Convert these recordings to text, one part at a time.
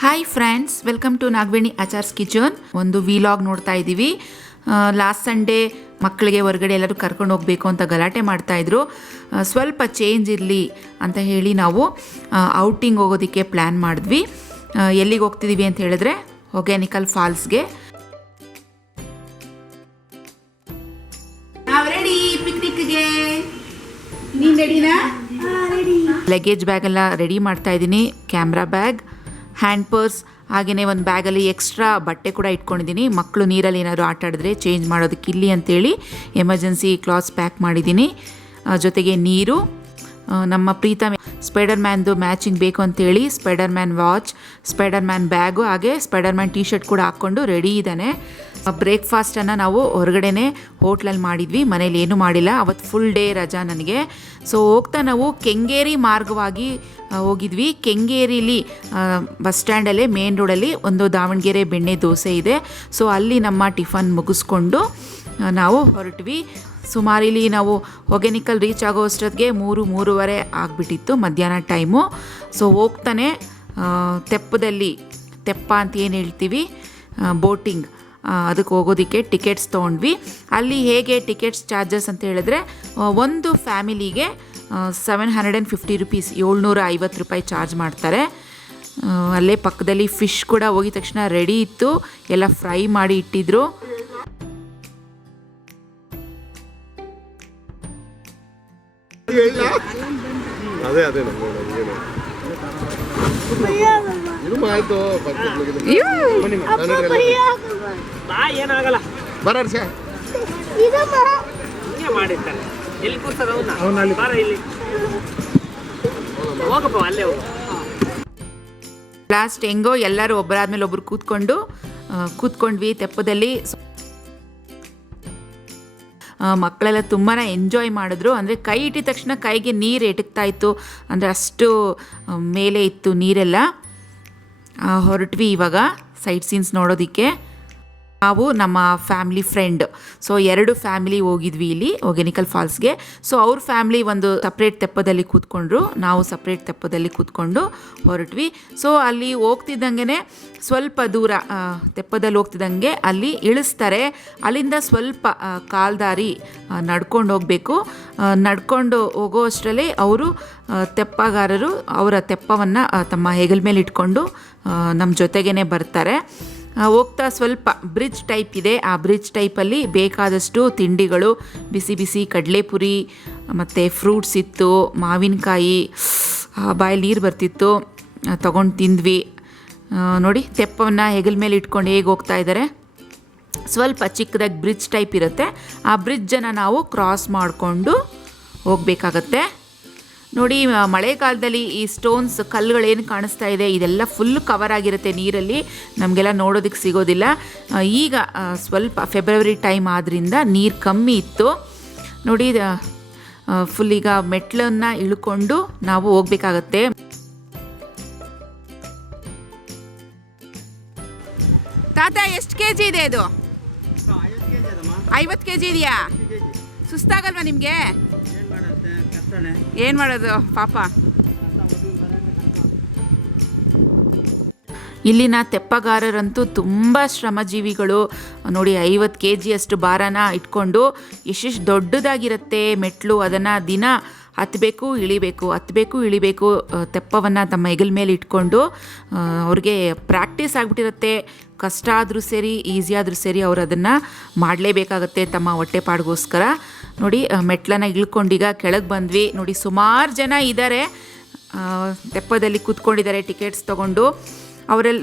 Hi friends, welcome to Nagaveni Achar's kitchen. ಒಂದು vlog ನೋಡ್ತಾ ಇದ್ದೀವಿ. ಲಾಸ್ಟ್ ಸಂಡೇ ಮಕ್ಕಳಿಗೆ ಹೊರಗಡೆ ಎಲ್ಲರೂ ಕರ್ಕೊಂಡು ಹೋಗಬೇಕು ಅಂತ ಗಲಾಟೆ ಮಾಡ್ತಾಯಿದ್ರು. ಸ್ವಲ್ಪ ಚೇಂಜ್ ಇರಲಿ ಅಂತ ಹೇಳಿ ನಾವು ಔಟಿಂಗ್ ಹೋಗೋದಕ್ಕೆ ಪ್ಲ್ಯಾನ್ ಮಾಡಿದ್ವಿ. ಎಲ್ಲಿಗೆ ಹೋಗ್ತಿದ್ದೀವಿ ಅಂತ ಹೇಳಿದ್ರೆ ಹೊಗೇನಿಕಲ್ ಫಾಲ್ಸ್ಗೆ. ರೆಡಿ ಪಿಕ್ನಿಕ್ಗೆ. ನೀನು ರೆಡಿನಾ? ಲಗೇಜ್ ಬ್ಯಾಗ್ ಎಲ್ಲ ರೆಡಿ ಮಾಡ್ತಾ ಇದ್ದೀನಿ. ಕ್ಯಾಮ್ರಾ ಬ್ಯಾಗ್, ಹ್ಯಾಂಡ್ ಪರ್ಸ್, ಹಾಗೆಯೇ ಒಂದು ಬ್ಯಾಗಲ್ಲಿ ಎಕ್ಸ್ಟ್ರಾ ಬಟ್ಟೆ ಕೂಡ ಇಟ್ಕೊಂಡಿದ್ದೀನಿ. ಮಕ್ಕಳು ನೀರಲ್ಲಿ ಏನಾದರೂ ಆಟ ಆಡಿದ್ರೆ ಚೇಂಜ್ ಮಾಡೋದಕ್ಕೆ ಇಲ್ಲಿ ಅಂತೇಳಿ ಎಮರ್ಜೆನ್ಸಿ ಕ್ಲಾತ್ಸ್ ಪ್ಯಾಕ್ ಮಾಡಿದ್ದೀನಿ. ಜೊತೆಗೆ ನೀರು, ನಮ್ಮ ಪ್ರೀತಮ್ ಸ್ಪೈಡರ್ ಮ್ಯಾನ್ದು ಮ್ಯಾಚಿಂಗ್ ಬೇಕು ಅಂತೇಳಿ spider man watch, spider man bag, ಹಾಗೆ ಸ್ಪೈಡರ್ ಮ್ಯಾನ್ ಶರ್ಟ್ ಕೂಡ ಹಾಕ್ಕೊಂಡು ರೆಡಿ ಇದ್ದಾನೆ. ಬ್ರೇಕ್ಫಾಸ್ಟನ್ನು ನಾವು ಹೊರಗಡೆನೇ ಹೋಟ್ಲಲ್ಲಿ ಮಾಡಿದ್ವಿ, ಮನೇಲಿ ಏನೂ ಮಾಡಿಲ್ಲ. ಅವತ್ತು ಫುಲ್ ಡೇ ರಜಾ ನನಗೆ. ಸೊ ಹೋಗ್ತಾ ನಾವು ಕೆಂಗೇರಿ ಮಾರ್ಗವಾಗಿ ಹೋಗಿದ್ವಿ. ಕೆಂಗೇರಿಲಿ ಬಸ್ ಸ್ಟ್ಯಾಂಡಲ್ಲೇ ಮೇನ್ ರೋಡಲ್ಲಿ ಒಂದು ದಾವಣಗೆರೆ ಬೆಣ್ಣೆ ದೋಸೆ ಇದೆ. ಸೊ ಅಲ್ಲಿ ನಮ್ಮ ಟಿಫನ್ ಮುಗಿಸ್ಕೊಂಡು ನಾವು ಹೊರಟ್ವಿ. ಸುಮಾರು ಇಲ್ಲಿ ನಾವು ಹೊಗೇನಿಕಲ್ ರೀಚ್ ಆಗೋ ಅಷ್ಟೊತ್ತಿಗೆ 3-3:30 ಆಗಿಬಿಟ್ಟಿತ್ತು ಮಧ್ಯಾಹ್ನ ಟೈಮು. ಸೊ ಹೋಗ್ತಾನೆ ತೆಪ್ಪದಲ್ಲಿ, ತೆಪ್ಪ ಅಂತ ಏನು ಹೇಳ್ತೀವಿ, ಬೋಟಿಂಗ್, ಅದಕ್ಕೆ ಹೋಗೋದಕ್ಕೆ ಟಿಕೆಟ್ಸ್ ತೊಗೊಂಡ್ವಿ. ಅಲ್ಲಿ ಹೇಗೆ ಟಿಕೆಟ್ಸ್ ಚಾರ್ಜಸ್ ಅಂತ ಹೇಳಿದ್ರೆ ಒಂದು ಫ್ಯಾಮಿಲಿಗೆ 750 ರುಪೀಸ್, 750 ರೂಪಾಯಿ ಚಾರ್ಜ್ ಮಾಡ್ತಾರೆ. ಅಲ್ಲೇ ಪಕ್ಕದಲ್ಲಿ ಫಿಶ್ ಕೂಡ ಹೋಗಿದ ತಕ್ಷಣ ರೆಡಿ ಇತ್ತು, ಎಲ್ಲ ಫ್ರೈ ಮಾಡಿ ಇಟ್ಟಿದ್ರು. ಲಾಸ್ಟ್ ಹೆಂಗೋ ಎಲ್ಲರೂ ಒಬ್ಬರಾದ್ಮೇಲೆ ಒಬ್ರು ಕೂತ್ಕೊಂಡ್ವಿ ತೆಪ್ಪದಲ್ಲಿ. ಮಕ್ಕಳೆಲ್ಲ ತುಂಬಾ ಎಂಜಾಯ್ ಮಾಡಿದ್ರು. ಅಂದರೆ ಕೈ ಇಟ್ಟಿದ ತಕ್ಷಣ ಕೈಗೆ ನೀರು ಎಟಕ್ತಾ ಇತ್ತು, ಅಂದರೆ ಅಷ್ಟು ಮೇಲೆ ಇತ್ತು ನೀರೆಲ್ಲ. ಹೊರಟ್ವಿ ಇವಾಗ ಸೈಟ್ ಸೀನ್ಸ್ ನೋಡೋದಕ್ಕೆ. ನಾವು ನಮ್ಮ ಫ್ಯಾಮಿಲಿ ಫ್ರೆಂಡ್, ಸೊ 2 ಫ್ಯಾಮಿಲಿ ಹೋಗಿದ್ವಿ ಇಲ್ಲಿ ಹೊಗೇನಿಕಲ್ ಫಾಲ್ಸ್ಗೆ. ಸೊ ಅವ್ರ ಫ್ಯಾಮಿಲಿ ಒಂದು ಸಪ್ರೇಟ್ ತೆಪ್ಪದಲ್ಲಿ ಕೂತ್ಕೊಂಡ್ರು, ನಾವು ಸಪ್ರೇಟ್ ತೆಪ್ಪದಲ್ಲಿ ಕೂತ್ಕೊಂಡು ಹೊರಟ್ವಿ. ಸೊ ಅಲ್ಲಿ ಹೋಗ್ತಿದ್ದಂಗೆ ಸ್ವಲ್ಪ ದೂರ ತೆಪ್ಪದಲ್ಲಿ ಹೋಗ್ತಿದ್ದಂಗೆ ಅಲ್ಲಿ ಇಳಿಸ್ತಾರೆ. ಅಲ್ಲಿಂದ ಸ್ವಲ್ಪ ಕಾಲ್ದಾರಿ ನಡ್ಕೊಂಡು ಹೋಗಬೇಕು. ನಡ್ಕೊಂಡು ಹೋಗೋ ಅಷ್ಟರಲ್ಲಿ ಅವರು ತೆಪ್ಪಗಾರರು ಅವರ ತೆಪ್ಪವನ್ನು ತಮ್ಮ ಹೆಗಲ ಮೇಲೆ ಇಟ್ಕೊಂಡು ನಮ್ಮ ಜೊತೆಗೇ ಬರ್ತಾರೆ. ಹೋಗ್ತಾ ಸ್ವಲ್ಪ ಬ್ರಿಡ್ಜ್ ಟೈಪ್ ಇದೆ. ಆ ಬ್ರಿಡ್ಜ್ ಟೈಪಲ್ಲಿ ಬೇಕಾದಷ್ಟು ತಿಂಡಿಗಳು, ಬಿಸಿ ಬಿಸಿ ಕಡಲೆಪುರಿ ಮತ್ತು ಫ್ರೂಟ್ಸ್ ಇತ್ತು, ಮಾವಿನಕಾಯಿ, ಬಾಯಲ್ಲಿ ನೀರು ಬರ್ತಿತ್ತು, ತಗೊಂಡು ತಿಂದ್ವಿ. ನೋಡಿ ತೆಪ್ಪವನ್ನು ಹೆಗಲ ಮೇಲೆ ಇಟ್ಕೊಂಡು ಹೇಗೆ ಹೋಗ್ತಾ ಇದ್ದಾರೆ. ಸ್ವಲ್ಪ ಚಿಕ್ಕದಾಗಿ ಬ್ರಿಡ್ಜ್ ಟೈಪ್ ಇರುತ್ತೆ. ಆ ಬ್ರಿಡ್ಜನ್ನು ನಾವು ಕ್ರಾಸ್ ಮಾಡಿಕೊಂಡು ಹೋಗಬೇಕಾಗತ್ತೆ. ನೋಡಿ, ಮಳೆಗಾಲದಲ್ಲಿ ಈ ಸ್ಟೋನ್ಸ್, ಕಲ್ಲುಗಳೇನು ಕಾಣಿಸ್ತಾ ಇದೆ, ಇದೆಲ್ಲ ಫುಲ್ ಕವರ್ ಆಗಿರುತ್ತೆ ನೀರಲ್ಲಿ, ನಮಗೆಲ್ಲ ನೋಡೋದಕ್ಕೆ ಸಿಗೋದಿಲ್ಲ. ಈಗ ಸ್ವಲ್ಪ ಫೆಬ್ರವರಿ ಟೈಮ್ ಆದ್ದರಿಂದ ನೀರು ಕಮ್ಮಿ ಇತ್ತು. ನೋಡಿ, ಫುಲ್ ಈಗ ಮೆಟ್ಲನ್ನು ಇಳ್ಕೊಂಡು ನಾವು ಹೋಗ್ಬೇಕಾಗತ್ತೆ. ತಾತ, ಎಷ್ಟು kg ಇದೆ ಇದು? 50 kg ಇದೆಯಾ? ಸುಸ್ತಾಗಲ್ವಾ ನಿಮಗೆ? ಏನು ಮಾಡೋದು ಪಾಪ. ಇಲ್ಲಿನ ತೆಪ್ಪಗಾರರಂತೂ ತುಂಬ ಶ್ರಮಜೀವಿಗಳು. ನೋಡಿ, 50 kg ಅಷ್ಟು ಭಾರನ ಇಟ್ಕೊಂಡು ಎಷ್ಟೆಷ್ಟು ದೊಡ್ಡದಾಗಿರುತ್ತೆ ಮೆಟ್ಲು, ಅದನ್ನು ದಿನ ಹತ್ತಬೇಕು ಇಳಿಬೇಕು ತೆಪ್ಪವನ್ನು ತಮ್ಮ ಹೆಗಲ ಮೇಲೆ ಇಟ್ಕೊಂಡು. ಅವ್ರಿಗೆ ಪ್ರಾಕ್ಟೀಸ್ ಆಗಿಬಿಟ್ಟಿರುತ್ತೆ. ಕಷ್ಟ ಆದರೂ ಸರಿ, ಈಸಿ ಆದರೂ ಸರಿ, ಅವರು ಅದನ್ನು ಮಾಡಲೇಬೇಕಾಗತ್ತೆ ತಮ್ಮ ಹೊಟ್ಟೆಪಾಡಿಗೋಸ್ಕರ. ನೋಡಿ, ಮೆಟ್ಲನ್ನು ಇಳ್ಕೊಂಡೀಗ ಕೆಳಗೆ ಬಂದ್ವಿ. ನೋಡಿ, ಸುಮಾರು ಜನ ಇದ್ದಾರೆ ತೆಪ್ಪದಲ್ಲಿ ಕೂತ್ಕೊಂಡಿದ್ದಾರೆ ಟಿಕೆಟ್ಸ್ ತೊಗೊಂಡು.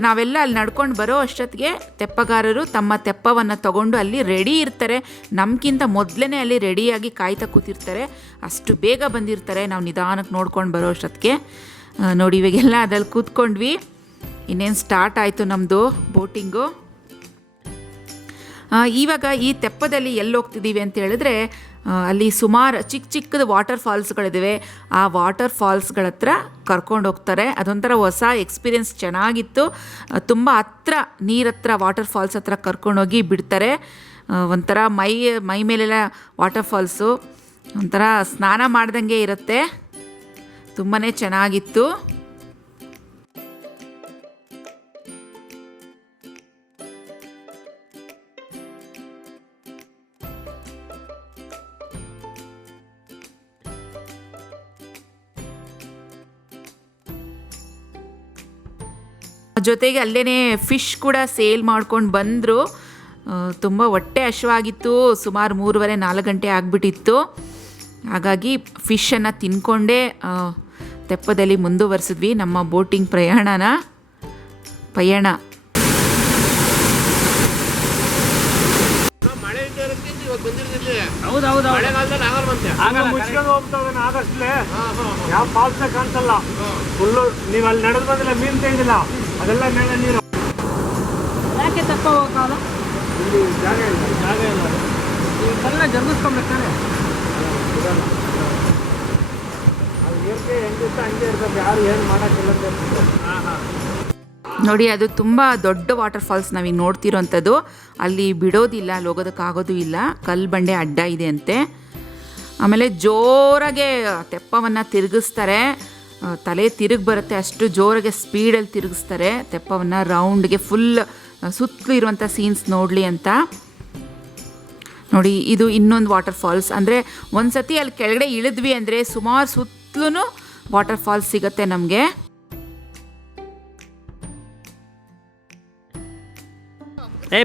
ನಾವೆಲ್ಲ ಅಲ್ಲಿ ನಡ್ಕೊಂಡು ಬರೋ ಅಷ್ಟೊತ್ತಿಗೆ ತೆಪ್ಪಗಾರರು ತಮ್ಮ ತೆಪ್ಪವನ್ನು ತೊಗೊಂಡು ಅಲ್ಲಿ ರೆಡಿ ಇರ್ತಾರೆ. ನಮಗಿಂತ ಮೊದಲೇ ಅಲ್ಲಿ ರೆಡಿಯಾಗಿ ಕಾಯ್ತಾ ಕೂತಿರ್ತಾರೆ. ಅಷ್ಟು ಬೇಗ ಬಂದಿರ್ತಾರೆ ನಾವು ನಿಧಾನಕ್ಕೆ ನೋಡ್ಕೊಂಡು ಬರೋ ಅಷ್ಟೊತ್ತಿಗೆ. ನೋಡಿ, ಇವಾಗೆಲ್ಲ ಅದ್ರಲ್ಲಿ ಕೂತ್ಕೊಂಡ್ವಿ. ಇನ್ನೇನು ಸ್ಟಾರ್ಟ್ ಆಯಿತು ನಮ್ಮದು ಬೋಟಿಂಗು. ಇವಾಗ ಈ ತೆಪ್ಪದಲ್ಲಿ ಎಲ್ಲಿ ಹೋಗ್ತಿದ್ದೀವಿ ಅಂತ ಹೇಳಿದ್ರೆ, ಅಲ್ಲಿ ಸುಮಾರು ಚಿಕ್ಕದು ವಾಟರ್ ಫಾಲ್ಸ್ಗಳಿದ್ದಾವೆ. ಆ ವಾಟರ್ ಫಾಲ್ಸ್ಗಳ ಹತ್ರ ಕರ್ಕೊಂಡು ಹೋಗ್ತಾರೆ. ಅದೊಂಥರ ಹೊಸ ಎಕ್ಸ್ಪೀರಿಯೆನ್ಸ್, ಚೆನ್ನಾಗಿತ್ತು. ತುಂಬ ಹತ್ರ, ನೀರ ಹತ್ರ, ವಾಟರ್ ಫಾಲ್ಸ್ ಹತ್ರ ಕರ್ಕೊಂಡೋಗಿ ಬಿಡ್ತಾರೆ. ಒಂಥರ ಮೈ ಮೇಲೆಲ್ಲ ವಾಟರ್ ಫಾಲ್ಸು, ಒಂಥರ ಸ್ನಾನ ಮಾಡ್ದಂಗೆ ಇರುತ್ತೆ. ತುಂಬಾ ಚೆನ್ನಾಗಿತ್ತು. ಜೊತೆಗೆ ಅಲ್ಲೇ ಫಿಶ್ ಕೂಡ ಸೇಲ್ ಮಾಡ್ಕೊಂಡು ಬಂದರು. ತುಂಬ ಹೊಟ್ಟೆ ಹಸಿವಾಗಿತ್ತು. ಸುಮಾರು 3:30-4 ಗಂಟೆ ಆಗಿಬಿಟ್ಟಿತ್ತು. ಹಾಗಾಗಿ ಫಿಶನ್ನು ತಿನ್ಕೊಂಡೇ ತೆಪ್ಪದಲ್ಲಿ ಮುಂದುವರಿಸಿದ್ವಿ ನಮ್ಮ ಬೋಟಿಂಗ್ ಪಯಣ. ಯಾವ ಫಾಲ್ಸ್ ಕಾಣಿಸಲ್ಲ. ಫುಲ್ಲು ನೀವು ಅಲ್ಲಿ ನಡೆದು ಬಂದಿಲ್ಲ, ಮೀನು ತೆಗೆದಿಲ್ಲ, ಅದೆಲ್ಲ ಮೇಲೆ ನೀರು. ಯಾಕೆ ತಪ್ಪ ಹೋಗಲ್ಲ, ಇಲ್ಲಿ ಜಾಗ ಇಲ್ಲ. ಇದೆಲ್ಲ ಜರುಗಿಸ್ಕೊಂಡ್ಬೇಕಾರೆ ಅದು ಏಕೆ ಹೆಂಗಿತ್ತು ಹಂಗೆ ಇರ್ತದೆ, ಯಾರು ಏನು ಮಾಡೋಕ್ಕಿಲ್ಲ. ನೋಡಿ, ಅದು ತುಂಬ ದೊಡ್ಡ ವಾಟರ್ ಫಾಲ್ಸ್ ನಾವೀಗ ನೋಡ್ತಿರೋಂಥದ್ದು. ಅಲ್ಲಿ ಬಿಡೋದಿಲ್ಲ, ಅಲ್ಲಿ ಹೋಗೋದಕ್ಕಾಗೋದು ಇಲ್ಲ, ಕಲ್ಲು ಬಂಡೆ ಅಡ್ಡ ಇದೆ ಅಂತೆ. ಆಮೇಲೆ ಜೋರಾಗೆ ತೆಪ್ಪವನ್ನು ತಿರುಗಿಸ್ತಾರೆ, ತಲೆ ತಿರುಗಿ ಬರುತ್ತೆ, ಅಷ್ಟು ಜೋರಾಗೆ ಸ್ಪೀಡಲ್ಲಿ ತಿರುಗಿಸ್ತಾರೆ ತೆಪ್ಪವನ್ನು. ರೌಂಡ್ಗೆ ಫುಲ್ ಸುತ್ತಲೂ ಇರುವಂಥ ಸೀನ್ಸ್ ನೋಡಲಿ ಅಂತ. ನೋಡಿ, ಇದು ಇನ್ನೊಂದು ವಾಟರ್ ಫಾಲ್ಸ್. ಅಂದರೆ ಒಂದು ಸತಿ ಅಲ್ಲಿ ಕೆಳಗಡೆ ಇಳಿದ್ವಿ ಅಂದರೆ ಸುಮಾರು ಸುತ್ತಲೂ ವಾಟರ್ ಫಾಲ್ಸ್ ಸಿಗುತ್ತೆ ನಮಗೆ.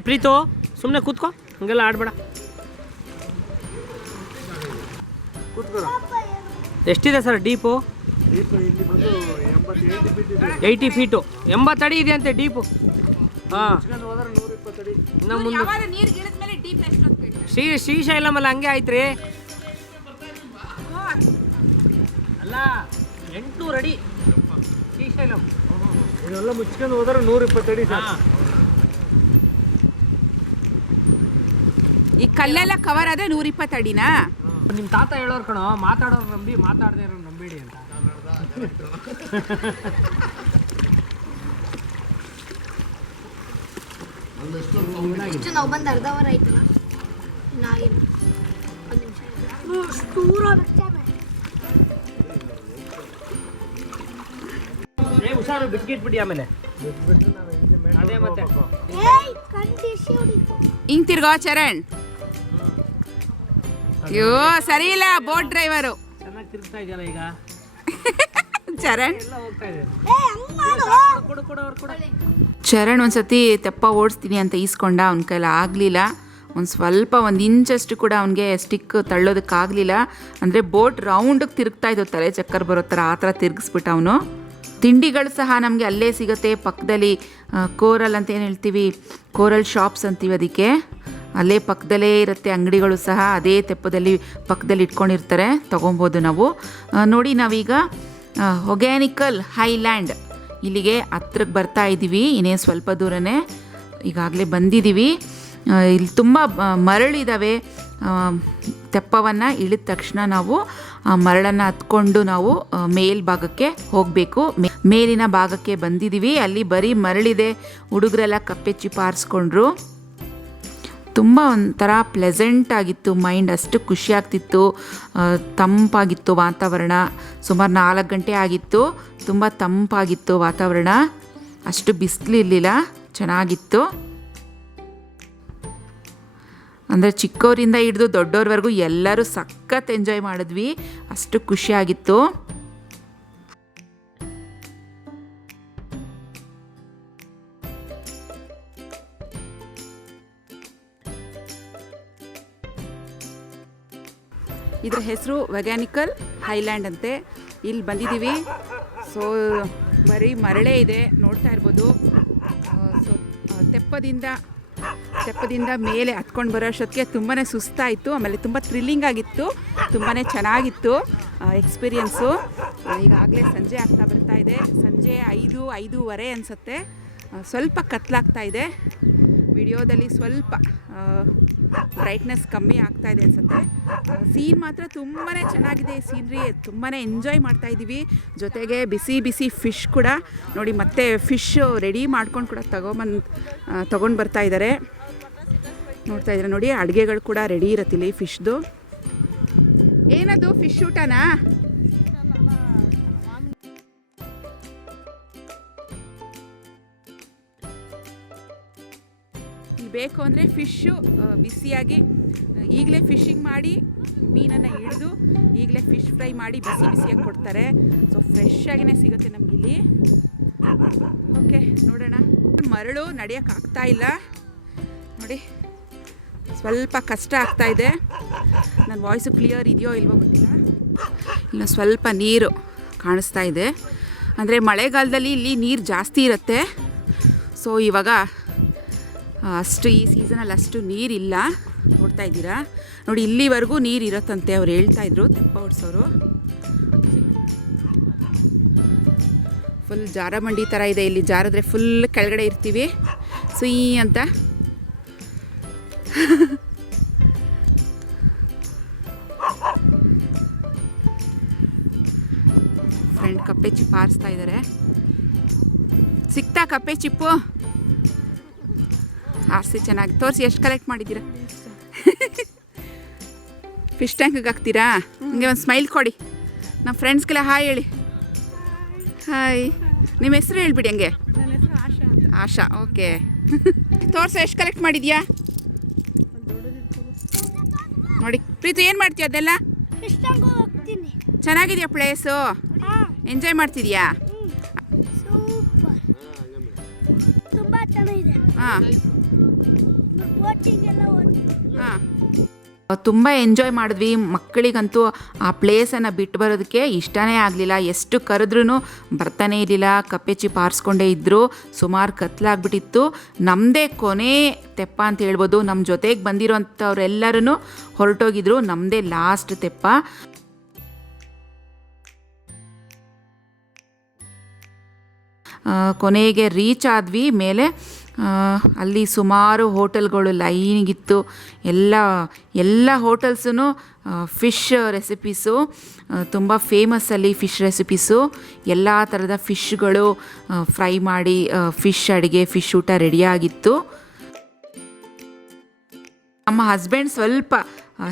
ಪ್ರೀತು ಸುಮ್ಮನೆ ಕೂತ್ಕೋ, ಹಂಗೆಲ್ಲ ಆಡ್ಬೇಡ. ಎಷ್ಟಿದೆ ಸರ್ ಡೀಪು? 80 ಫೀಟು, 80 ಅಡಿ ಇದೆ ಅಂತೆ ಡೀಪು. ಹಾಂ, ಶ್ರೀಶೈಲಮಲ್ಲ ಹಂಗೆ ಆಯ್ತು ರೀ. ಅಲ್ಲ 800 ಅಡಿ ಶ್ರೀಶೈಲಂ. ಇದೆಲ್ಲ ಮುಚ್ಕೊಂಡು ಹೋದ್ರೆ 120 ಅಡಿ. ಈ ಕಲ್ಲೆಲ್ಲ ಕವರ್ ಆದ್ರೆ 120 ಅಡಿನಾ? ನಿಮ್ಮ ತಾತ ಹೇಳೋರು ಕಣೋ, ಮಾತಾಡೋರು ನಂಬಿ ಮಾತಾಡದೇ ಇರೋ ನಂಬೇಡಿ ಅಂತ. ಇಷ್ಟು ನಾವು ಬಂದು ಅರ್ಧ ಅವರ್ ಆಯ್ತಲ್ಲ. ಹುಷಾರು, ಬಿಸ್ಕಿಟ್ ಬಿಡಿ ಆಮೇಲೆ. ಅದೇ ಮತ್ತೆ ಹಿಂಗ್ ತಿರ್ಗೋ ಚರಣ್. ಅಯ್ಯೋ ಸರಿ ಇಲ್ಲ, ಬೋಟ್ ಡ್ರೈವರು ಚೆನ್ನಾಗಿ ತಿರುಗ್ತಾ ಇದೆಯಲ್ಲ ಈಗ ಚರಣ್. ಎಲ್ಲ ಹೋಗ್ತಾ ಇದೆ. ಚರಣ್ ಒಂದ್ಸತಿ ತೆಪ್ಪ ಓಡಿಸ್ತೀನಿ ಅಂತ ಈಸ್ಕೊಂಡ, ಅವನ ಕೈಲಿ ಆಗಲಿಲ್ಲ. ಒಂದು ಇಂಚಷ್ಟು ಕೂಡ ಅವನಿಗೆ ಸ್ಟಿಕ್ ತಳ್ಳೋದಕ್ಕಾಗಲಿಲ್ಲ. ಅಂದರೆ ಬೋಟ್ ರೌಂಡಿಗೆ ತಿರುಗ್ತಾ ಇದ್ದವು, ತಲೆ ಚಕ್ಕರ್ ಬರೋ ಥರ, ಆ ಥರ ತಿರುಗಿಸ್ಬಿಟ್ಟ ಅವನು. ತಿಂಡಿಗಳು ಸಹ ನಮಗೆ ಅಲ್ಲೇ ಸಿಗುತ್ತೆ ಪಕ್ಕದಲ್ಲಿ. ಕೋರಲ್ ಅಂತ ಏನು ಹೇಳ್ತೀವಿ, ಕೋರಲ್ ಶಾಪ್ಸ್ ಅಂತೀವಿ ಅದಕ್ಕೆ. ಅಲ್ಲೇ ಪಕ್ಕದಲ್ಲೇ ಇರುತ್ತೆ ಅಂಗಡಿಗಳು ಸಹ, ಅದೇ ತೆಪ್ಪದಲ್ಲಿ ಪಕ್ಕದಲ್ಲಿ ಇಟ್ಕೊಂಡಿರ್ತಾರೆ, ತೊಗೊಬೋದು ನಾವು. ನೋಡಿ, ನಾವೀಗ ಹೊಗ್ಯಾನಿಕಲ್ ಹೈಲ್ಯಾಂಡ್ ಇಲ್ಲಿಗೆ ಹತ್ರಕ್ಕೆ ಬರ್ತಾ ಇದ್ದೀವಿ. ಇನ್ನೇನು ಸ್ವಲ್ಪ ದೂರನೇ, ಈಗಾಗಲೇ ಬಂದಿದ್ದೀವಿ. ಇಲ್ಲಿ ತುಂಬ ಮರಳಿದ್ದಾವೆ. ತೆಪ್ಪವನ್ನು ಇಳಿದ ತಕ್ಷಣ ನಾವು ಮರಳನ್ನು ಹತ್ಕೊಂಡು ನಾವು ಮೇಲ್ಭಾಗಕ್ಕೆ ಹೋಗಬೇಕು. ಮೇಲಿನ ಭಾಗಕ್ಕೆ ಬಂದಿದ್ದೀವಿ. ಅಲ್ಲಿ ಬರೀ ಮರಳಿದೆ. ಹುಡುಗರೆಲ್ಲ ಕಪ್ಪೆ ಚಿಪ್ಪಾರಿಸ್ಕೊಂಡ್ರು. ತುಂಬ ಒಂಥರ ಪ್ಲೆಸೆಂಟ್ ಆಗಿತ್ತು, ಮೈಂಡ್ ಅಷ್ಟು ಖುಷಿ ಆಗ್ತಿತ್ತು. ತಂಪಾಗಿತ್ತು ವಾತಾವರಣ. ಸುಮಾರು 4 ಗಂಟೆ ಆಗಿತ್ತು. ತುಂಬ ತಂಪಾಗಿತ್ತು ವಾತಾವರಣ, ಅಷ್ಟು ಬಿಸಿಲಿರಲಿಲ್ಲ, ಚೆನ್ನಾಗಿತ್ತು. ಅಂದರೆ ಚಿಕ್ಕವರಿಂದ ಹಿಡಿದು ದೊಡ್ಡವ್ರವರೆಗೂ ಎಲ್ಲರೂ ಸಖತ್ ಎಂಜಾಯ್ ಮಾಡಿದ್ವಿ, ಅಷ್ಟು ಖುಷಿಯಾಗಿತ್ತು. ಇದರ ಹೆಸರು ವೆಗಾನಿಕಲ್ ಹೈಲ್ಯಾಂಡ್ ಅಂತೆ. ಇಲ್ಲಿ ಬಂದಿದ್ದೀವಿ. ಸೊ ಬರೀ ಮರಳೇ ಇದೆ, ನೋಡ್ತಾ ಇರ್ಬೋದು. ಸೊ ತೆಪ್ಪದಿಂದ ಮೇಲೆ ಹತ್ಕೊಂಡು ಬರೋ ಅಷ್ಟೊತ್ತಿಗೆ ತುಂಬಾ ಸುಸ್ತಾಯಿತು. ಆಮೇಲೆ ತುಂಬ ಥ್ರಿಲ್ಲಿಂಗ್ ಆಗಿತ್ತು, ತುಂಬಾ ಚೆನ್ನಾಗಿತ್ತು ಎಕ್ಸ್ಪೀರಿಯನ್ಸು. ಈಗಾಗಲೇ ಸಂಜೆ ಆಗ್ತಾ ಬರ್ತಾ ಇದೆ. ಸಂಜೆ 5-5:15 ಅನಿಸುತ್ತೆ. ಸ್ವಲ್ಪ ಕತ್ಲಾಗ್ತಾ ಇದೆ. ವಿಡಿಯೋದಲ್ಲಿ ಸ್ವಲ್ಪ ಬ್ರೈಟ್ನೆಸ್ ಕಮ್ಮಿ ಆಗ್ತಾ ಇದೆ ಅನಿಸುತ್ತೆ. ಸೀನ್ ಮಾತ್ರ ತುಂಬಾ ಚೆನ್ನಾಗಿದೆ. ಸೀನ್ರಿ ತುಂಬಾ ಎಂಜಾಯ್ ಮಾಡ್ತಾ ಇದ್ದೀವಿ. ಜೊತೆಗೆ ಬಿಸಿ ಬಿಸಿ ಫಿಶ್ ಕೂಡ ನೋಡಿ, ಮತ್ತೆ ಫಿಶ್ ರೆಡಿ ಮಾಡ್ಕೊಂಡು ಕೂಡ ತೊಗೊಂಡು ಬರ್ತಾ ಇದ್ದಾರೆ. ನೋಡ್ತಾ ಇದ್ದಾರೆ ನೋಡಿ, ಅಡುಗೆಗಳು ಕೂಡ ರೆಡಿ ಇರತ್ತಿಲ್ಲ ಈ ಫಿಶ್ದು. ಏನದು ಫಿಶ್ ಊಟನಾ? ಬೇಕು ಅಂದರೆ ಫಿಶ್ಶು ಬಿಸಿಯಾಗಿ ಈಗಲೇ ಫಿಶಿಂಗ್ ಮಾಡಿ ಮೀನನ್ನು ಹಿಡಿದು ಈಗಲೇ ಫಿಶ್ ಫ್ರೈ ಮಾಡಿ ಬಿಸಿಯಾಗಿ ಕೊಡ್ತಾರೆ. ಸೊ ಫ್ರೆಶ್ ಆಗಿಯೇ ಸಿಗುತ್ತೆ ನಮಗಿಲ್ಲಿ. ಓಕೆ. ನೋಡೋಣ. ಮರಳು ನಡೆಯೋಕ್ಕಾಗ್ತಾ ಇಲ್ಲ ನೋಡಿ, ಸ್ವಲ್ಪ ಕಷ್ಟ ಆಗ್ತಾ ಇದೆ. ನನ್ನ ವಾಯ್ಸು ಕ್ಲಿಯರ್ ಇದೆಯೋ ಇಲ್ವೋ ಗೊತ್ತಿಲ್ಲ. ಇಲ್ಲ ಸ್ವಲ್ಪ ನೀರು ಕಾಣಿಸ್ತಾ ಇದೆ. ಅಂದರೆ ಮಳೆಗಾಲದಲ್ಲಿ ಇಲ್ಲಿ ನೀರು ಜಾಸ್ತಿ ಇರುತ್ತೆ. ಸೊ ಇವಾಗ ಅಷ್ಟು ಈ ಸೀಸನಲ್ಲಿ ಅಷ್ಟು ನೀರಿಲ್ಲ. ನೋಡ್ತಾ ಇದ್ದೀರಾ ನೋಡಿ, ಇಲ್ಲಿವರೆಗೂ ನೀರು ಇರುತ್ತಂತೆ ಅವ್ರು ಹೇಳ್ತಾಯಿದ್ರು, ತೆಪ್ಪ ಓಡಿಸೋರು. ಫುಲ್ ಜಾರಬಂಡಿ ಥರ ಇದೆ. ಇಲ್ಲಿ ಜಾರಿದ್ರೆ ಫುಲ್ ಕೆಳಗಡೆ ಇರ್ತೀವಿ ಸುಯ್ ಅಂತ. ಫ್ರೆಂಡ್ ಕಪ್ಪೆ ಚಿಪ್ಪು ಆರಿಸ್ತಾ ಇದ್ದಾರೆ. ಸಿಕ್ತಾ ಕಪ್ಪೆ ಚಿಪ್ಪು? ಆರಿಸಿ ಚೆನ್ನಾಗಿ ತೋರಿಸಿ. ಎಷ್ಟು ಕಲೆಕ್ಟ್ ಮಾಡಿದ್ದೀರಾ? ಫಿಶ್ ಟ್ಯಾಂಕಿಗೆ ಹಾಕ್ತೀರಾ? ಹಂಗೆ ಒಂದು ಸ್ಮೈಲ್ ಕೊಡಿ. ನಮ್ಮ ಫ್ರೆಂಡ್ಸ್ಗೆಲ್ಲ ಹಾಯ್ ಹೇಳಿ. ಹಾಯ್. ನಿಮ್ಮ ಹೆಸರು ಹೇಳ್ಬಿಡಿ ಹಂಗೆ. ಆಶಾ. ಓಕೆ. ತೋರಿಸ ಎಷ್ಟು ಕಲೆಕ್ಟ್ ಮಾಡಿದ್ಯಾ ನೋಡಿ. ಪ್ರೀತು ಏನು ಮಾಡ್ತೀಯ ಅದೆಲ್ಲ? ಚೆನ್ನಾಗಿದೆಯಾ ಪ್ಲೇಸು? ಎಂಜಾಯ್ ಮಾಡ್ತಿದ್ಯಾ? ಹಾಂ ಹಾಂ, ತುಂಬ ಎಂಜಾಯ್ ಮಾಡಿದ್ವಿ. ಮಕ್ಕಳಿಗಂತೂ ಆ ಪ್ಲೇಸನ್ನು ಬಿಟ್ಟು ಬರೋದಕ್ಕೆ ಇಷ್ಟನೇ ಆಗಲಿಲ್ಲ. ಎಷ್ಟು ಕರೆದ್ರೂ ಬರ್ತಾನೆ ಇರಲಿಲ್ಲ. ಕಪ್ಪೆ ಚಿಪ್ಪು ಆರಿಸ್ಕೊಂಡೇ ಇದ್ದರು. ಸುಮಾರು ಕತ್ಲಾಗ್ಬಿಟ್ಟಿತ್ತು. ನಮ್ಮದೇ ಕೊನೆ ತೆಪ್ಪ ಅಂತ ಹೇಳ್ಬೋದು. ನಮ್ಮ ಜೊತೆಗೆ ಬಂದಿರೋಂಥವ್ರೆಲ್ಲರೂ ಹೊರಟೋಗಿದ್ರು. ನಮ್ಮದೇ ಲಾಸ್ಟ್ ತೆಪ್ಪ. ಕೊನೆಗೆ ರೀಚ್ ಆದ್ವಿ ಮೇಲೆ. ಅಲ್ಲಿ ಸುಮಾರು ಹೋಟೆಲ್ಗಳು ಲೈನಿಗಿತ್ತು. ಎಲ್ಲ ಹೋಟೆಲ್ಸೂ ಫಿಶ್ ರೆಸಿಪೀಸು, ತುಂಬ ಫೇಮಸ್ಸಲ್ಲಿ ಫಿಶ್ ರೆಸಿಪೀಸು. ಎಲ್ಲ ಥರದ ಫಿಶ್ಗಳು ಫ್ರೈ ಮಾಡಿ ಫಿಶ್ ಅಡುಗೆ, ಫಿಶ್ ಊಟ ರೆಡಿಯಾಗಿತ್ತು. ನಮ್ಮ ಹಸ್ಬೆಂಡ್ ಸ್ವಲ್ಪ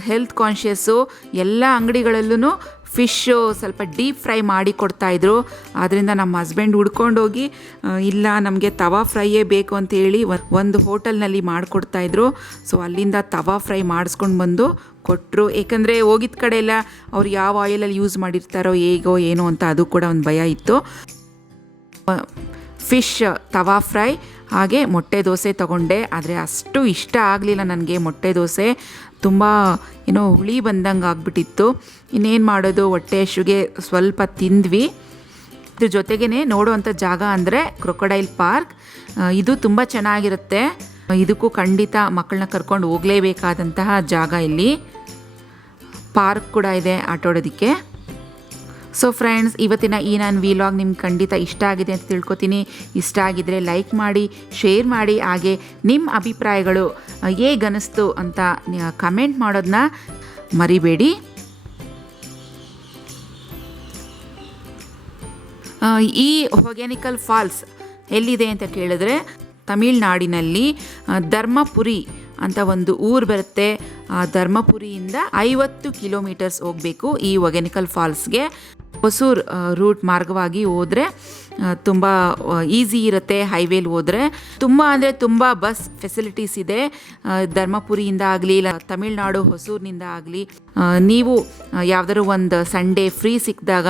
ಹೆಲ್ತ್ ಕಾನ್ಷಿಯಸ್ಸು. ಎಲ್ಲ ಅಂಗಡಿಗಳಲ್ಲೂ ಫಿಶ್ಶು ಸ್ವಲ್ಪ ಡೀಪ್ ಫ್ರೈ ಮಾಡಿ ಕೊಡ್ತಾಯಿದ್ರು. ಆದ್ದರಿಂದ ನಮ್ಮ ಹಸ್ಬೆಂಡ್ ಹುಡ್ಕೊಂಡೋಗಿ ಇಲ್ಲ ನಮಗೆ ತವಾ ಫ್ರೈಯೇ ಬೇಕು ಅಂತೇಳಿ ಒಂದು ಹೋಟೆಲ್ನಲ್ಲಿ ಮಾಡಿಕೊಡ್ತಾಯಿದ್ರು. ಸೊ ಅಲ್ಲಿಂದ ತವಾ ಫ್ರೈ ಮಾಡಿಸ್ಕೊಂಡು ಬಂದು ಕೊಟ್ಟರು. ಏಕೆಂದರೆ ಹೋಗಿದ್ದ ಕಡೆ ಎಲ್ಲ ಅವ್ರು ಯಾವ ಆಯಿಲಲ್ಲಿ ಯೂಸ್ ಮಾಡಿರ್ತಾರೋ ಹೇಗೋ ಏನೋ ಅಂತ ಅದು ಕೂಡ ಒಂದು ಭಯ ಇತ್ತು. ಫಿಶ್ ತವಾ ಫ್ರೈ ಹಾಗೆ ಮೊಟ್ಟೆ ದೋಸೆ ತೊಗೊಂಡೆ. ಆದರೆ ಅಷ್ಟು ಇಷ್ಟ ಆಗಲಿಲ್ಲ ನನಗೆ ಮೊಟ್ಟೆ ದೋಸೆ. ತುಂಬ ಏನೋ ಹುಳಿ ಬಂದಂಗೆ ಆಗ್ಬಿಟ್ಟಿತ್ತು. ಇನ್ನೇನು ಮಾಡೋದು, ಹೊಟ್ಟೆ ಹಸಿವಿಗೆ ಸ್ವಲ್ಪ ತಿಂದ್ವಿ. ಇದ್ರ ಜೊತೆಗೇ ನೋಡುವಂಥ ಜಾಗ ಅಂದರೆ ಕ್ರೊಕೊಡೈಲ್ ಪಾರ್ಕ್. ಇದು ತುಂಬ ಚೆನ್ನಾಗಿರುತ್ತೆ. ಇದಕ್ಕೂ ಖಂಡಿತ ಮಕ್ಕಳನ್ನ ಕರ್ಕೊಂಡು ಹೋಗಲೇಬೇಕಾದಂತಹ ಜಾಗ. ಇಲ್ಲಿ ಪಾರ್ಕ್ ಕೂಡ ಇದೆ ಆಟೋಡೋದಕ್ಕೆ. ಸೊ ಫ್ರೆಂಡ್ಸ್, ಇವತ್ತಿನ ಈ ನಾನು ವಿಲಾಗ್ ನಿಮ್ಗೆ ಖಂಡಿತ ಇಷ್ಟ ಆಗಿದೆ ಅಂತ ತಿಳ್ಕೊತೀನಿ. ಇಷ್ಟ ಆಗಿದ್ದರೆ ಲೈಕ್ ಮಾಡಿ, ಶೇರ್ ಮಾಡಿ, ಹಾಗೆ ನಿಮ್ಮ ಅಭಿಪ್ರಾಯಗಳು ಹೇಗನ್ನಿಸ್ತು ಅಂತ ಕಮೆಂಟ್ ಮಾಡೋದನ್ನ ಮರಿಬೇಡಿ. ಈ ಹೊಗೆನಿಕಲ್ ಫಾಲ್ಸ್ ಎಲ್ಲಿದೆ ಅಂತ ಕೇಳಿದ್ರೆ ತಮಿಳ್ನಾಡಿನಲ್ಲಿ ಧರ್ಮಪುರಿ ಅಂತ ಒಂದು ಊರು ಬರುತ್ತೆ. ಆ ಧರ್ಮಪುರಿಯಿಂದ 50 ಕಿಲೋಮೀಟರ್ಸ್ ಹೋಗಬೇಕು ಈ ಹೊಗೆನಿಕಲ್ ಫಾಲ್ಸ್ಗೆ. ಹೊಸೂರು ರೂಟ್ ಮಾರ್ಗವಾಗಿ ಹೋದರೆ ತುಂಬ ಈಸಿ ಇರುತ್ತೆ. ಹೈವೇಲಿ ಹೋದರೆ ತುಂಬ ಅಂದರೆ ತುಂಬ ಬಸ್ ಫೆಸಿಲಿಟೀಸ್ ಇದೆ. ಧರ್ಮಪುರಿಯಿಂದ ಆಗಲಿ, ಇಲ್ಲ ತಮಿಳ್ನಾಡು ಹೊಸೂರಿನಿಂದ ಆಗಲಿ. ನೀವು ಯಾವುದಾದ್ರು ಒಂದು ಸಂಡೇ ಫ್ರೀ ಸಿಕ್ಕಿದಾಗ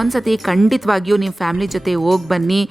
ಒಂದು ಸತಿ ಖಂಡಿತವಾಗಿಯೂ ನಿಮ್ಮ ಫ್ಯಾಮಿಲಿ ಜೊತೆ ಹೋಗಿ ಬನ್ನಿ.